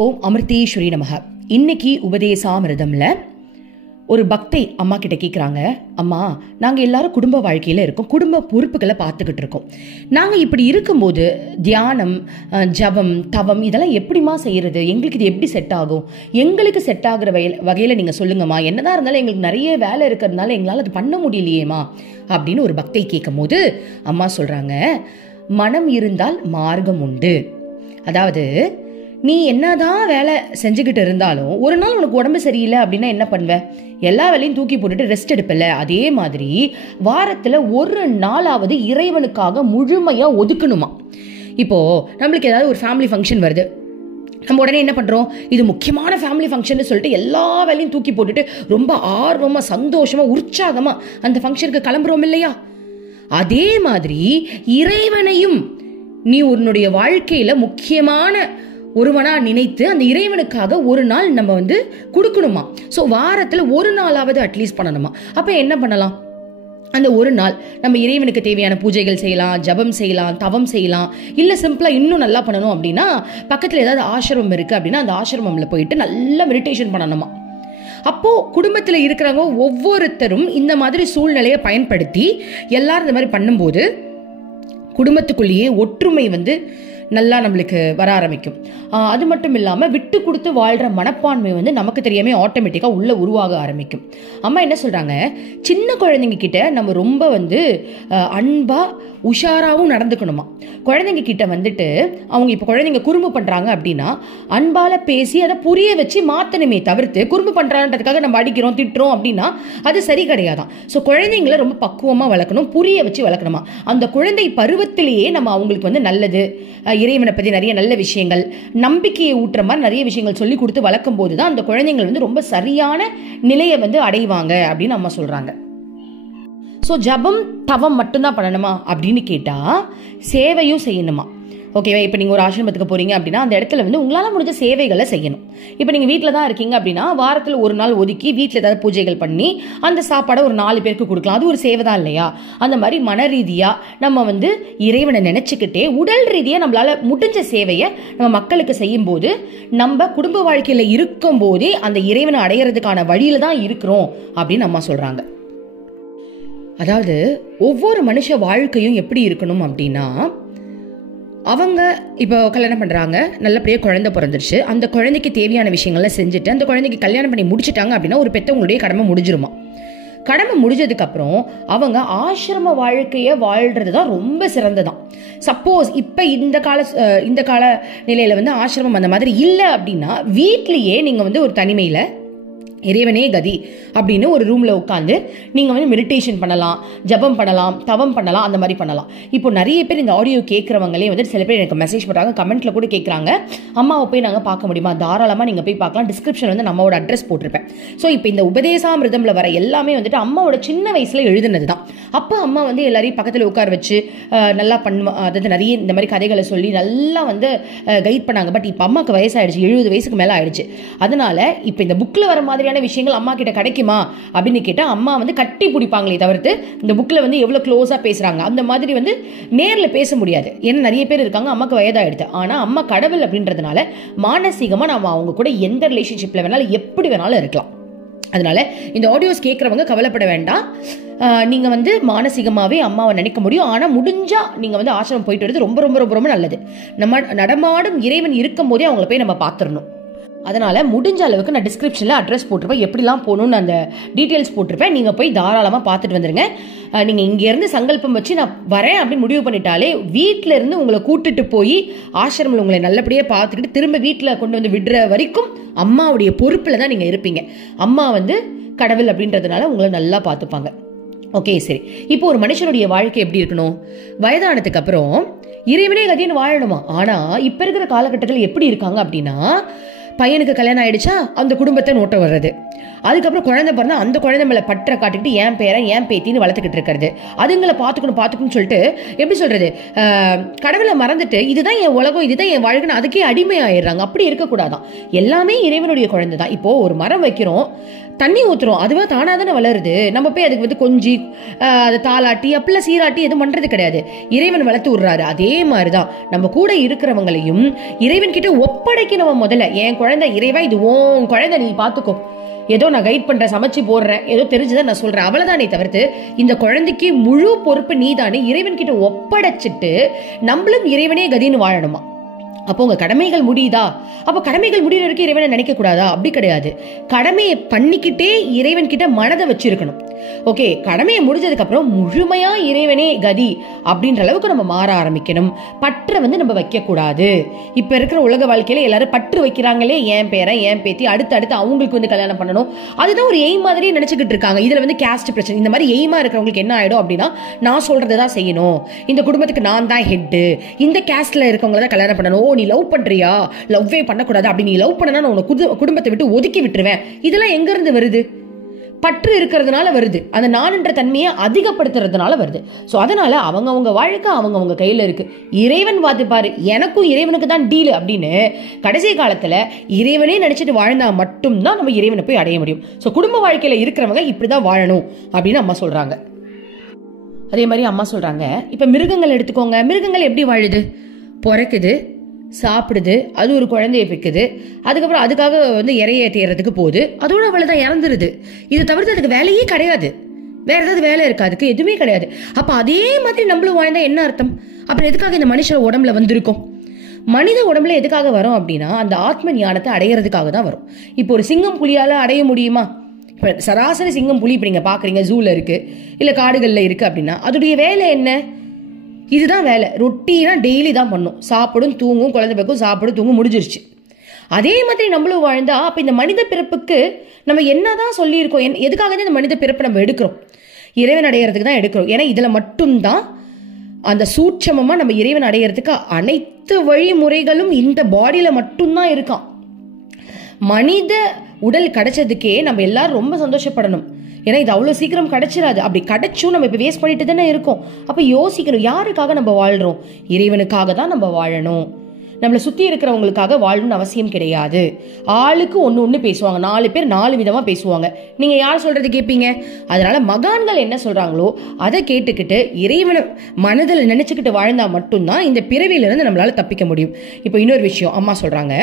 ஓம் அமிர்தேஸ்வரி நமக. இன்னைக்கு உபதேசாமிர்தம்ல ஒரு பக்தை அம்மா கிட்ட கேட்குறாங்க, அம்மா நாங்கள் எல்லாரும் குடும்ப வாழ்க்கையில் இருக்கோம், குடும்ப பொறுப்புகளை பார்த்துக்கிட்டு இருக்கோம். நாங்கள் இப்படி இருக்கும்போது தியானம், ஜபம், தவம் இதெல்லாம் எப்படிமா செய்யறது? எங்களுக்கு இது எப்படி செட் ஆகும்? எங்களுக்கு செட் ஆகுற வகையில் நீங்கள் சொல்லுங்கம்மா. என்னதான் இருந்தாலும் எங்களுக்கு நிறைய வேலை இருக்கிறதுனால எங்களால் அது பண்ண முடியலையேம்மா அப்படின்னு ஒரு பக்தை கேட்கும் போது அம்மா சொல்கிறாங்க, மனம் இருந்தால் மார்க்கம் உண்டு. அதாவது நீ என்னதான் வேலை செஞ்சுக்கிட்டு இருந்தாலும் ஒரு நாள் உனக்கு உடம்பு சரியில்லை அப்படின்னா என்ன பண்ணுவ? எல்லா வேலையும் தூக்கி போட்டுட்டு ரெஸ்ட் எடுப்பல. அதே மாதிரி வாரத்தில் ஒரு நாளாவது இறைவனுக்காக முழுமையாக ஒதுக்கணுமா. இப்போ நம்மளுக்கு ஏதாவது ஒரு ஃபேமிலி ஃபங்க்ஷன் வருது, நம்ம உடனே என்ன பண்ணுறோம்? இது முக்கியமான ஃபேமிலி ஃபங்க்ஷன் சொல்லிட்டு எல்லா வேலையும் தூக்கி போட்டுட்டு ரொம்ப ஆர்வமாக சந்தோஷமாக உற்சாகமாக அந்த ஃபங்க்ஷனுக்கு கிளம்புறோம் இல்லையா? அதே மாதிரி இறைவனையும் நீ உன்னுடைய வாழ்க்கையில் முக்கியமான ஒருவனா நினைத்து அந்த இறைவனுக்காக ஒரு நாள் நம்ம கொடுக்கணுமா. ஸோ வாரத்தில் ஒரு நாளாவது அட்லீஸ்ட் பண்ணணுமா. அப்போ என்ன பண்ணலாம்? அந்த ஒரு நாள் நம்ம இறைவனுக்கு தேவையான பூஜைகள் செய்யலாம், ஜபம் செய்யலாம், தவம் செய்யலாம். இல்லை சிம்பிளாக இன்னும் நல்லா பண்ணணும் அப்படின்னா பக்கத்தில் ஏதாவது ஆசிரமம் இருக்குது அப்படின்னா அந்த ஆசிரமம்ல போயிட்டு நல்லா மெடிடேஷன் பண்ணணுமா. அப்போ குடும்பத்தில் இருக்கிறவங்க ஒவ்வொருத்தரும் இந்த மாதிரி சூழ்நிலையை பயன்படுத்தி எல்லாரும் இந்த மாதிரி பண்ணும்போது குடும்பத்துக்குள்ளேயே ஒற்றுமை நல்லா நம்மளுக்கு வர ஆரம்பிக்கும். அது மட்டும் இல்லாமல் விட்டு கொடுத்து வாழ்கிற மனப்பான்மை நமக்கு தெரியாமல் ஆட்டோமேட்டிக்காக உள்ள உருவாக ஆரம்பிக்கும். அம்மா என்ன சொல்கிறாங்க, சின்ன குழந்தைங்க கிட்ட நம்ம ரொம்ப அன்பாக உஷாராகவும் நடந்துக்கணுமா. குழந்தைங்க கிட்ட அவங்க இப்போ குழந்தைங்க குறும்பு பண்ணுறாங்க அப்படின்னா அன்பால் பேசி அதை புரிய வச்சு மாற்றணுமே தவிர்த்து குறும்பு பண்ணுறான்றதுக்காக நம்ம அடிக்கிறோம் திட்டுறோம் அப்படின்னா அது சரி கிடையாதான். ஸோ குழந்தைங்களை ரொம்ப பக்குவமாக வளர்க்கணும், புரிய வச்சு வளர்க்கணுமா. அந்த குழந்தை பருவத்திலேயே நம்ம அவங்களுக்கு நல்லது, இறைவனை பற்றி நிறைய நல்ல விஷயங்கள், நம்பிக்கையை ஊட்டுற மாதிரி நிறைய விஷயங்கள் சொல்லி கொடுத்து வளர்க்கும் போது தான் அந்த குழந்தைங்கள் ரொம்ப சரியான நிலையை அடைவாங்க அப்படின்னு அம்மா சொல்கிறாங்க. ஸோ ஜபம் தவம் மட்டும்தான் பண்ணணுமா அப்படின்னு கேட்டால் சேவையும் செய்யணுமா. ஓகேவா? இப்போ நீங்கள் ஒரு ஆசிரமத்துக்கு போகிறீங்க அப்படின்னா அந்த இடத்துல உங்களால் முடிஞ்ச சேவைகளை செய்யணும். இப்போ நீங்கள் வீட்டில் தான் இருக்கீங்க அப்படின்னா வாரத்தில் ஒரு நாள் ஒதுக்கி வீட்டில் ஏதாவது பூஜைகள் பண்ணி அந்த சாப்பாடை ஒரு 4 பேருக்கு கொடுக்கலாம். அது ஒரு சேவை தான் இல்லையா? அந்த மாதிரி மன ரீதியாக நம்ம இறைவனை நினச்சிக்கிட்டே உடல் ரீதியாக நம்மளால் முடிஞ்ச சேவையை நம்ம மக்களுக்கு செய்யும்போது நம்ம குடும்ப வாழ்க்கையில் இருக்கும் போதே அந்த இறைவனை அடையிறதுக்கான வழியில தான் இருக்கிறோம் அப்படின்னு அம்மா சொல்கிறாங்க. அதாவது ஒவ்வொரு மனுஷ வாழ்க்கையும் எப்படி இருக்கணும் அப்படின்னா, அவங்க இப்போ கல்யாணம் பண்ணுறாங்க, நல்லபடியாக குழந்தை பிறந்துருச்சு, அந்த குழந்தைக்கு தேவையான விஷயங்கள்லாம் செஞ்சுட்டு அந்த குழந்தைக்கு கல்யாணம் பண்ணி முடிச்சுட்டாங்க அப்படின்னா ஒரு பெற்றவங்களுடைய கடமை முடிஞ்சிருமா. கடமை முடிஞ்சதுக்கப்புறம் அவங்க ஆசிரம வாழ்க்கையை வாழ்கிறது தான் ரொம்ப சிறந்ததான். சப்போஸ் இப்போ இந்த கால நிலையில் ஆசிரமம் அந்த மாதிரி இல்லை அப்படின்னா வீட்லேயே நீங்கள் ஒரு தனிமையில் இறைவனே கதி அப்படின்னு ஒரு ரூமில் உட்காந்து நீங்கள் மெடிடேஷன் பண்ணலாம், ஜபம் பண்ணலாம், தவம் பண்ணலாம், அந்த மாதிரி பண்ணலாம். இப்போ நிறைய பேர் இந்த ஆடியோ கேட்குறவங்களே சில பேர் எனக்கு மெசேஜ் பண்ணுறாங்க, கமெண்ட்டில் கூட கேட்குறாங்க, அம்மாவை போய் நாங்கள் பார்க்க முடியுமா? தாராளமாக நீங்கள் போய் பார்க்கலாம். டிஸ்கிரிப்ஷன் நம்மளோட அட்ரஸ் போட்டிருப்பேன். ஸோ இப்போ இந்த உபதேசாமிர்தம்ல வர எல்லாமே அம்மாவோட சின்ன வயசில் எழுதுனது தான். அப்போ அம்மா எல்லாரையும் பக்கத்தில் உட்கார வச்சு நல்லா அதாவது நிறைய இந்த மாதிரி கதைகளை சொல்லி நல்லா கைட் பண்ணாங்க. பட் இப்போ அம்மாவுக்கு வயசாகிடுச்சு, 70 வயசுக்கு மேலே ஆயிடுச்சு. அதனால இப்போ இந்த புக்கில் வர மாதிரியான விஷயங்கள் அம்மா கிட்ட கிடைக்குமா அப்படின்னு கேட்டா அம்மா கட்டி பிடிப்பாங்களே தவிர்த்து இந்த புக்ல எவ்வளவு க்ளோஸா பேசுறாங்க அந்த மாதிரி நேர்ல பேச முடியாது. ஏன்னா நிறைய பேர் இருக்காங்க, அம்மாக்கு வயதாயிடுது, ஆனா அம்மா கடவுள் அப்படின்றதுனால மானசீகமா நம்ம அவங்க கூட எந்த ரிலேஷன்ஷிப்ல வேணாலும் எப்படி வேணாலும் இருக்கலாம். அதனால இந்த ஆடியோஸ் கேட்கறவங்க கவலைப்பட வேண்டாம். நீங்க மானசீகமாவே அம்மாவை நினைக்க முடியும். ஆனா முடிஞ்சா நீங்க ஆசிரமம் போயிட்டு வருது ரொம்ப ரொம்ப ரொம்ப ரொம்ப நல்லது. நம்ம நடமாடும் இறைவன் இருக்கும் போதே அவங்களை போய் நம்ம பார்த்துடணும். அதனால் முடிஞ்ச அளவுக்கு நான் டிஸ்கிரிப்ஷனில் அட்ரஸ் போட்டிருப்பேன், எப்படிலாம் போகணுன்னு அந்த டீட்டெயில்ஸ் போட்டிருப்பேன். நீங்கள் போய் தாராளமாக பார்த்துட்டு வந்துடுங்க. நீங்கள் இங்கேருந்து சங்கல்பம் வச்சு நான் வரேன் அப்படின்னு முடிவு பண்ணிட்டாலே வீட்டில் இருந்து உங்களை கூட்டுட்டு போய் ஆசிரமில் உங்களை நல்லபடியாக பார்த்துக்கிட்டு திரும்ப வீட்டில் கொண்டு விடுற வரைக்கும் அம்மாவுடைய பொறுப்பில் தான் நீங்கள் இருப்பீங்க. அம்மா கடவுள் அப்படின்றதுனால உங்களை நல்லா பார்த்துப்பாங்க. ஓகே, சரி. இப்போ ஒரு மனுஷனுடைய வாழ்க்கை எப்படி இருக்கணும்? வயதானதுக்கு அப்புறம் இறைவனே கதின்னு வாழணுமா. ஆனால் இப்போ இருக்கிற காலகட்டத்தில் எப்படி இருக்காங்க அப்படின்னா பையனுக்கு கல்யாணம் ஆயிடுச்சா அந்த குடும்பத்தை நோட்ட வர்றது, அதுக்கப்புறம் குழந்தை பிறந்தா அந்த குழந்தை மேல பற்ற காட்டிட்டு என் பேரன் என் பேத்தின்னு வளர்த்துக்கிட்டு இருக்கிறது, அதுங்களை பார்த்துக்கணும் சொல்லிட்டு எப்படி சொல்றது, கடவுளை மறந்துட்டு இதுதான் என் உலகம் இதுதான் என் வாழ்க்கைன்னு அதுக்கே அடிமை ஆயிடுறாங்க. அப்படி இருக்கக்கூடாதான். எல்லாமே இறைவனுடைய குழந்தை தான். இப்போ ஒரு மரம் வைக்கிறோம், தண்ணி ஊத்துறோம், அதுவே தானா தானே வளருது. நம்ம போய் அதுக்கு வந்து கொஞ்சி அதை தாளாட்டி அப்படிலாம் சீராட்டி எதுவும் பண்றது கிடையாது. இறைவன் வளர்த்து விடுறாரு. அதே மாதிரிதான் நம்ம கூட இருக்கிறவங்களையும் இறைவன் கிட்ட ஒப்படைக்கணும். முதல்ல என் குழந்தை இறைவா இது உன் குழந்தை, நீ பாத்துக்கோ, ஏதோ நான் கைட் பண்றேன், சமைச்சு போடுறேன், ஏதோ தெரிஞ்சுதான் நான் சொல்றேன், அவ்வளவுதானே தவிர்த்து இந்த குழந்தைக்கு முழு பொறுப்பு நீதானே இறைவன் கிட்ட ஒப்படைச்சிட்டு நம்மளும் இறைவனே கதின்னு வாழணுமா. அப்போ உங்க கடமைகள் முடியுதா? அப்போ கடமைகள் முடிகிற வரைக்கும் இறைவனை நினைக்க கூடாதா? அப்படி கிடையாது. கடமையை பண்ணிக்கிட்டே இறைவன் கிட்ட மனதை வச்சிருக்கணும். ஓகே, கடமையை முடிஞ்சதுக்கு அப்புறம் முழுமையா இறைவனே கதி அப்படின்ற அளவுக்கு நம்ம மாற ஆரம்பிக்கணும். பற்ற வந்து நம்ம வைக்க கூடாது. இப்ப இருக்கிற உலக வாழ்க்கையில எல்லாரும் பற்று வைக்கிறாங்களே, என் பேரன் என் பேத்தி அடுத்து அவங்களுக்கு வந்து கல்யாணம் பண்ணணும், அதுதான் ஒரு எய்ம் மாதிரியே நினைச்சுக்கிட்டு இருக்காங்க. இதுல வந்து கேஸ்ட் பிரச்சனை, இந்த மாதிரி எய்மா இருக்கிறவங்களுக்கு என்ன ஆயிடும் அப்படின்னா, நான் சொல்றதுதான் செய்யணும், இந்த குடும்பத்துக்கு நான் தான் ஹெட், இந்த கேஸ்ட்ல இருக்கவங்கள தான் கல்யாணம் பண்ணணும், நீ லவ் பண்றியா, லவ்வே பண்ணக்கூடாது, அப்படி நீ லவ் பண்ணனா நான் உனக்கு குடும்பத்தை விட்டு ஒதுக்கி விட்டுருவேன். இதெல்லாம் எங்க இருந்து வருது? பற்று இருக்கிறதுனால வருது. அந்த நான்ன்ற தன்மையை அதிகப்படுத்துறதுனால வருது. சோ அதனால அவங்கவங்க வாழ்க்கை அவங்கவங்க கையில இருக்கு. இறைவன் பார்த்துப்பாரு, எனக்கும் இறைவனுக்கு தான் டீல் அப்படின்னு கடைசி காலத்துல இறைவனே நினைச்சிட்டு வாழ்ந்தா மட்டும்தான் நம்ம இறைவனை போய் அடைய முடியும். சோ குடும்ப வாழ்க்கையில இருக்கிறவங்க இப்படிதான் வாழணும் அப்படின்னு அம்மா சொல்றாங்க. அதே மாதிரி அம்மா சொல்றாங்க, இப்ப மிருகங்கள் எடுத்துக்கோங்க. மிருகங்கள் எப்படி வாழுது? பிறக்குது, சாப்பிடுது, அது ஒரு குழந்தைய பெக்குது, அதுக்கப்புறம் அதுக்காக வந்து இறைய தேர்றதுக்கு போகுது, அதோட அவ்வளவுதான் இறந்துருது. இது தவிர்த்து அதுக்கு வேலையே கிடையாது, வேற ஏதாவது வேலை இருக்கு? அதுக்கு எதுவுமே கிடையாது. அப்ப அதே மாதிரி நம்மளும் வாழ்ந்தா என்ன அர்த்தம்? அப்புறம் எதுக்காக இந்த மனுஷ உடம்புல வந்திருக்கோம்? மனித உடம்புல எதுக்காக வரும் அப்படின்னா அந்த ஆத்ம ஞானத்தை அடையிறதுக்காக தான் வரும். இப்போ ஒரு சிங்கம் புலியால அடைய முடியுமா? இப்ப சராசரி சிங்கம் புலி இப்ப நீங்க பாக்குறீங்க, ஜூல இருக்கு இல்ல காடுகள்ல இருக்கு அப்படின்னா அதோடைய வேலை என்ன? இதுதான் வேலை. ரொட்டீனா டெய்லி தான் பண்ணும், சாப்பிடும் தூங்கும், குழந்தை பேக்கும், சாப்பிடும் தூங்கும், முடிஞ்சிருச்சு. அதே மாதிரி நம்மளும் வாழ்ந்தா அப்ப இந்த மனித பிறப்புக்கு நம்ம என்னதான் சொல்லியிருக்கோம்? எதுக்காக இந்த மனித பிறப்பை நம்ம எடுக்கிறோம்? இறைவன் அடையிறதுக்கு தான் எடுக்கிறோம். ஏன்னா இதுல மட்டும்தான் அந்த சூட்சமமா நம்ம இறைவன் அடையிறதுக்கு அனைத்து வழிமுறைகளும் இந்த பாடியில மட்டும்தான் இருக்கான். மனித உடல் கிடைச்சதுக்கே நம்ம எல்லாரும் ரொம்ப சந்தோஷப்படணும். ஏன்னா இது அவ்வளவு சீக்கிரம் கிடைச்சிடாது. அப்படி கிடைச்சும் நம்ம இப்ப வேஸ்ட் பண்ணிட்டு தானே இருக்கோம். அப்ப யோசிக்கணும், யாருக்காக நம்ம வாழ்றோம்? இறைவனுக்காக தான் நம்ம வாழணும். நம்மளை சுத்தி இருக்கிறவங்களுக்காக வாழணும்னு அவசியம் கிடையாது. ஆளுக்கு ஒண்ணு பேசுவாங்க, 4 பேர் 4 விதமா பேசுவாங்க, நீங்க யார் சொல்றது கேட்பீங்க? அதனால மகான்கள் என்ன சொல்றாங்களோ அதை கேட்டுக்கிட்டு இறைவனை மனதில் நினைச்சுக்கிட்டு வாழ்ந்தா மட்டும்தான் இந்த பிறவியில இருந்து நம்மளால தப்பிக்க முடியும். இப்போ இன்னொரு விஷயம் அம்மா சொல்றாங்க,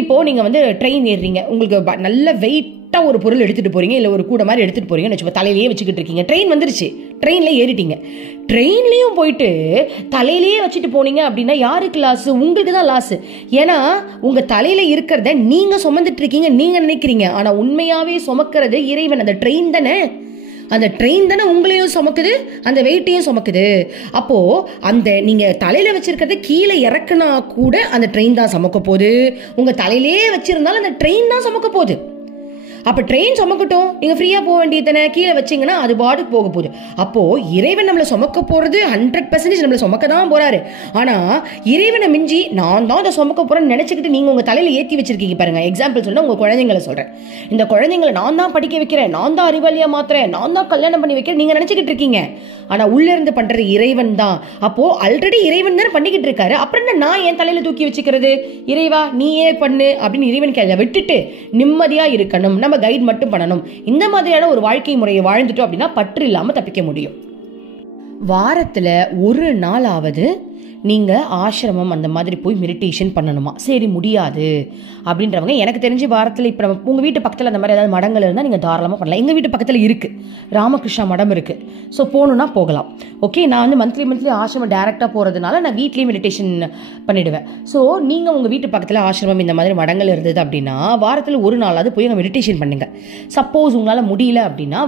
இப்போ நீங்க வந்து ட்ரெயின் ஏறுறீங்க, உங்களுக்கு நல்ல வெயிட்டா ஒரு பொருள் எடுத்துட்டு போறீங்க, இல்ல ஒரு கூட மாதிரி எடுத்துட்டு போறீங்கன்னு வச்சுக்கோ, தலையிலேயே வச்சுக்கிட்டு இருக்கீங்க, ட்ரெயின் வந்துருச்சு, ட்ரெயின்ல ஏறிட்டீங்க. ட்ரெயின்லயும் போயிட்டு தலையிலேயே வச்சுட்டு போனீங்க அப்படின்னா யாருக்கு லாஸ்? உங்களுக்கு தான் லாஸ். ஏன்னா உங்க தலையில இருக்கிறத நீங்க சுமந்துட்டு இருக்கீங்க, நீங்க நினைக்கிறீங்க, ஆனா உண்மையாவே சுமக்கிறது இறைவன். அந்த ட்ரெயின் தானே, அந்த ட்ரெயின் தானே உங்களையும் சுமக்குது, அந்த வெயிட்டையும் சுமக்குது. அப்போ அந்த நீங்க தலையில வச்சிருக்கிறத கீழே இறக்குனா கூட அந்த ட்ரெயின் தான் சுமக்க போகுது. உங்க தலையிலே வச்சிருந்தாலும் அந்த ட்ரெயின் தான் சுமக்க போகுது. அப்ப ட்ரெயின் சுமக்கட்டும், நீங்க ஃப்ரீயா போக வேண்டியதானே, கீழே வச்சீங்கன்னா அது பாட்டுக்கு போக போகுது. அப்போ இறைவன் நம்மளை சுமக்க போறது 100% நம்மளை சுமக்க தான் போறாரு. ஆனா இறைவனை மிஞ்சி நான் தான் அதை சுமக்க போறேன்னு நினைச்சுக்கிட்டு நீங்க உங்க தலையில ஏத்தி வச்சிருக்கீங்க பாருங்க. எக்ஸாம்பிள் சொன்னா உங்க குழந்தைங்களை சொல்றேன், இந்த குழந்தைங்களை நான் தான் படிக்க வைக்கிறேன், நான் தான் அறிவாளியா மாத்துறேன், நான் தான் கல்யாணம் பண்ணி வைக்கிறேன் நீங்க நினைச்சுக்கிட்டு இருக்கீங்க. ஆனா உள்ள இருந்து பண்றது இறைவன் தான். அப்போ ஆல்ரெடி இறைவன் தானே பண்ணிக்கிட்டு இருக்காரு, அப்புறம் என்ன நான் என் தலையில தூக்கி வச்சுக்கிறது? இறைவா நீயே பண்ணு அப்படின்னு இறைவன் கையில விட்டுட்டு நிம்மதியா இருக்கணும், நம்ம கைட் மட்டும் பண்ணணும். இந்த மாதிரியான ஒரு வாழ்க்கை முறையை வாழ்ந்துட்டோம் அப்படின்னா பற்று இல்லாம தப்பிக்க முடியும். வாரத்துல ஒரு நாளாவது நீங்க ஆசிரமம் அந்த மாதிரி போய் மெடிடேஷன் பண்ணணுமா? சரி முடியாது அப்படின்றவங்க, எனக்கு தெரிஞ்சு வாரத்தில் இப்போ நம்ம உங்கள் வீட்டு பக்கத்தில் அந்த மாதிரி ஏதாவது மடங்கள் இருந்தால் நீங்கள் தாராளமாக பண்ணலாம். எங்கள் வீட்டு பக்கத்தில் இருக்குது, ராமகிருஷ்ணா மடம் இருக்குது. ஸோ போகணுன்னா போகலாம். ஓகே, நான் வந்து மந்த்லி ஆசிரமம் டேரெக்டாக போகிறதுனால நான் வீட்லேயே மெடிடேஷன் பண்ணிவிடுவேன். ஸோ நீங்கள் உங்கள் வீட்டு பக்கத்தில் ஆசிரமம் இந்த மாதிரி மடங்கள் இருந்தது அப்படின்னா வாரத்தில் ஒரு நாளாவது போய் அங்கே மெடிடேஷன் பண்ணுங்கள். சப்போஸ் உங்களால் முடியல அப்படின்னா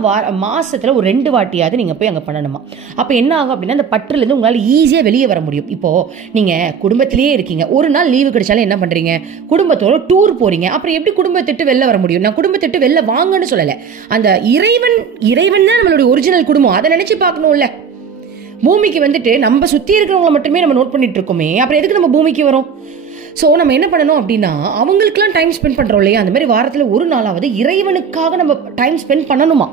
மாதத்தில் ஒரு 2 வாட்டியாவது நீங்கள் போய் அங்கே பண்ணணுமா. அப்போ என்ன ஆகும் அப்படின்னா அந்த பற்றுலேருந்து உங்களால் ஈஸியாக வெளியே வர முடியும். இப்போ நீங்க குடும்பத்திலேயே இருக்கீங்க, ஒரு நாள் லீவு கிடைச்சாலும் என்ன பண்றீங்க? குடும்பத்தோட டூர் போறீங்க. அப்புறம் எப்படி குடும்பத்திட்டு வெளில வர முடியும்? நான் குடும்பத்திட்டு வெளில வாங்கன்னு சொல்லல, அந்த இறைவன் தான் நம்மளுடைய ஒரிஜினல் குடும்பம், அதை நினைச்சு பார்க்கணும்ல. பூமிக்கு வந்துட்டு நம்ம சுத்தி இருக்கிறவங்களை மட்டுமே நம்ம நோட் பண்ணிட்டு இருக்கோமே, அப்புறம் எதுக்கு நம்ம பூமிக்கு வரோம்? ஸோ நம்ம என்ன பண்ணணும் அப்படின்னா அவங்களுக்குலாம் டைம் ஸ்பெண்ட் பண்ணுறோம் இல்லையா, அந்த மாதிரி வாரத்தில் ஒரு நாளாவது இறைவனுக்காக நம்ம டைம் ஸ்பெண்ட் பண்ணணுமா.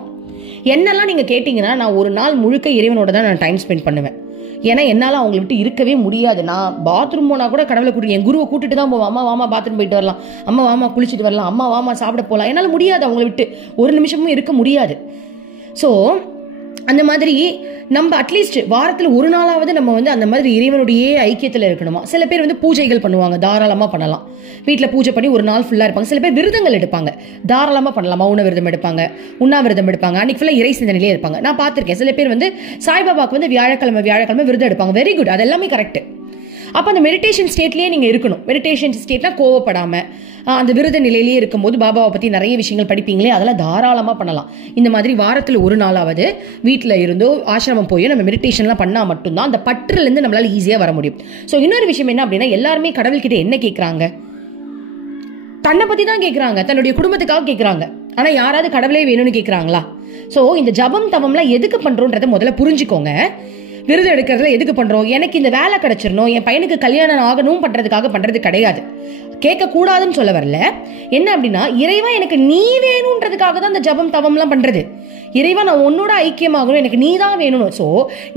என்னெல்லாம் நீங்கள் கேட்டிங்கன்னா நான் ஒரு நாள் முழுக்க இறைவனோட தான் நான் டைம் ஸ்பெண்ட் பண்ணுவேன். ஏன்னா என்னால் அவங்களை விட்டு இருக்கவே முடியாது. நான் பாத்ரூம் போனால் கூட கடவுளை கூட்டிட்டு என் குருவை கூட்டிட்டு தான் போவேன். அம்மா வாமா பாத்ரூம் போயிட்டு வரலாம், அம்மா வாமா குளிச்சுட்டு வரலாம், அம்மா வாமா சாப்பிட போகலாம். என்னால் முடியாது அவங்களை விட்டு ஒரு நிமிஷமும் இருக்க முடியாது. ஸோ அந்த மாதிரி நம்ம அட்லீஸ்ட் வாரத்தில் ஒரு நாளாவது நம்ம வந்து அந்த மாதிரி இறைவனுடைய ஐக்கியத்தில் இருக்கணுமா. சில பேர் வந்து பூஜைகள் பண்ணுவாங்க, தாராளமாக பண்ணலாம். வீட்டில் பூஜை பண்ணி ஒரு நாள் ஃபுல்லாக இருப்பாங்க. சில பேர் விரதங்கள் எடுப்பாங்க, தாராளமாக பண்ணலாம். மௌன விரதம் எடுப்பாங்க, உண்ணாவிரதம் எடுப்பாங்க, அன்னைக்கு ஃபுல்லாக இறை சிந்தனையிலே இருப்பாங்க. நான் பார்த்துருக்கேன் சில பேர் வந்து சாய்பாபாவுக்கு வந்து வியாழக்கிழமை விரதம் எடுப்பாங்க. வெரி குட், அது எல்லாமே கரெக்ட். அப்போ அந்த மெடிடேஷன் ஸ்டேட்லேயே நீங்கள் இருக்கணும். மெடிடேஷன் ஸ்டேட்னா கோவப்படாமல் அந்த விரத நிலையிலேயே இருக்கும்போது பாபாவை பற்றி நிறைய விஷயங்கள் படிப்பீங்களே, அதெல்லாம் தாராளமாக பண்ணலாம். இந்த மாதிரி வாரத்தில் ஒரு நாளாவது வீட்டில் இருந்தோ ஆசிரமம் போய் நம்ம மெடிடேஷன்லாம் பண்ணால் மட்டும்தான் அந்த பற்றுலேருந்து நம்மளால் ஈஸியாக வர முடியும். ஸோ இன்னொரு விஷயம் என்ன அப்படின்னா, எல்லாருமே கடவுள்கிட்ட என்ன கேட்குறாங்க, தன்னை பற்றி தான் கேட்குறாங்க, தன்னுடைய குடும்பத்துக்காக கேட்குறாங்க. ஆனால் யாராவது கடவுளே வேணும்னு கேட்குறாங்களா? ஸோ இந்த ஜபம் தவம்லாம் எதுக்கு பண்ணுறோன்றதை முதல்ல புரிஞ்சுக்கோங்க. விருது எடுக்கிறதுல எதுக்கு பண்றோம், எனக்கு இந்த வேலை கிடைச்சிடணும், என் பையனுக்கு கல்யாணம் ஆகணும் பண்றதுக்காக பண்றது கிடையாது. கேட்கக்கூடாதுன்னு சொல்ல வரல. என்ன அப்படின்னா, இறைவா எனக்கு நீ வேணும்ன்றதுக்காக தான் இந்த ஜபம் தவம்லாம் பண்றது. இறைவா நான் உன்னோட ஐக்கியமாகணும், எனக்கு நீ தான் வேணும். ஸோ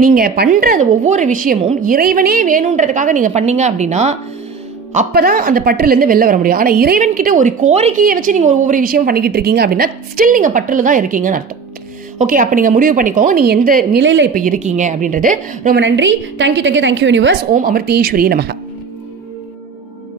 நீங்க பண்றது ஒவ்வொரு விஷயமும் இறைவனே வேணும்ன்றதுக்காக நீங்க பண்ணீங்க அப்படின்னா அப்பதான் அந்த பற்றுல இருந்து வெளில வர முடியும். ஆனா இறைவன் கிட்ட ஒரு கோரிக்கையை வச்சு நீங்க ஒவ்வொரு விஷயம் பண்ணிக்கிட்டு இருக்கீங்க அப்படின்னா ஸ்டில் நீங்க பற்றுல தான் இருக்கீங்கன்னு அர்த்தம். ஓகே, அப்போ நீங்கள் முடிவு பண்ணிக்கோங்க நீங்கள் எந்த நிலையில் இப்போ இருக்கீங்க அப்படின்றது. ரொம்ப நன்றி. Thank you universe. ஓம் அமிர்தேஸ்வரி நமஹ.